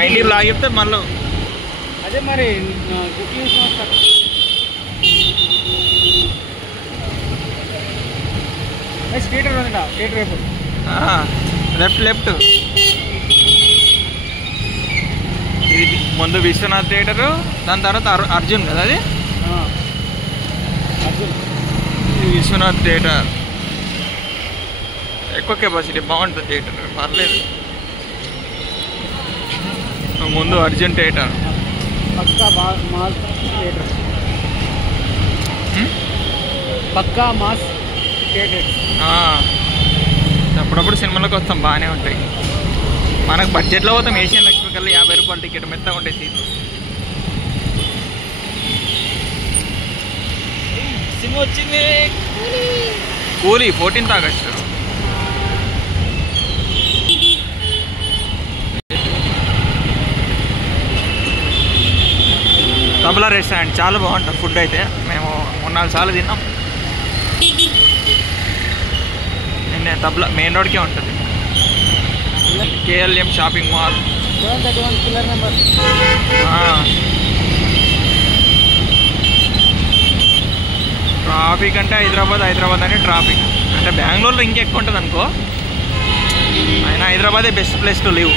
మా ఇంటికి లాగా చెప్తే మళ్ళీ అదే మరి బుకింగ్ వస్తారు. థియేటర్ ఉందా? థియేటర్ వైపు లెఫ్ట్ లెఫ్ట్. ఇది ముందు విశ్వనాథ్ థియేటరు, దాని తర్వాత అర్జున్ కదా అది. అర్జున్ విశ్వనాథ్ థియేటర్ ఎక్కువ కెపాసిటీ, బాగుంటుంది థియేటర్, పర్లేదు. ముందు అర్జున్ థియేటర్. పక్కా మాస్ థియేటర్, పక్కా మాస్ థియేటర్. అప్పుడప్పుడు సినిమాలకు వస్తాం, బాగానే ఉంటాయి. మనకు బడ్జెట్లో పోతాం. ఏషియన్ లక్ష్మి కల్లా 50 రూపాయలు టికెట్, మెత్తగా ఉంటాయి సీట్లు. సినిమా వచ్చింది కూలీ 14th ఆగస్టు. తబలా రెస్టారెంట్ చాలా బాగుంటుంది ఫుడ్ అయితే. మేము 3-4 సార్లు తిన్నాం. నిన్నే తబలా మెయిన్ రోడ్కే ఉంటుంది. KLM shopping mall. ట్రాఫిక్ అంటే హైదరాబాద్ అని ట్రాఫిక్ అంటే బెంగళూరులో ఇంకెక్కువ ఉంటుంది అనుకో. అయినా హైదరాబాదే బెస్ట్ ప్లేస్ టు లివ్.